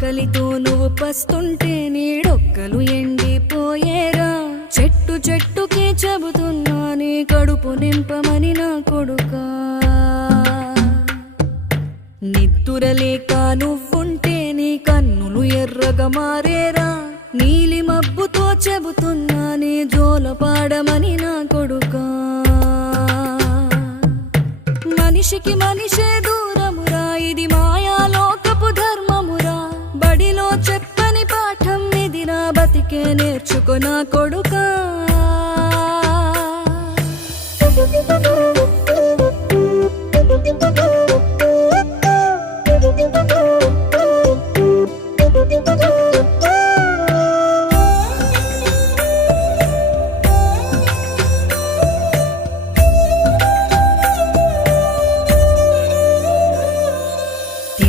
ఆకలితో నువ్వు పస్తుంటే నీడొక్కలు ఎండిపోయేరా. చెట్టు చెట్టుకే చెబుతున్నా నీ కడుపు నింపమని నా కొడుకా. నిద్దురలేక నువ్వుంటే నీ కన్నులు ఎర్రగా మారేరా. నీలి మబ్బుతో చెబుతున్నా నీ జోల పాడమని నా కొడుకా. మనిషికి మనిషే దూరం బడిలో చెప్పని పాఠం ఇది నా బతికే నేర్చుకో నా కొడుకా.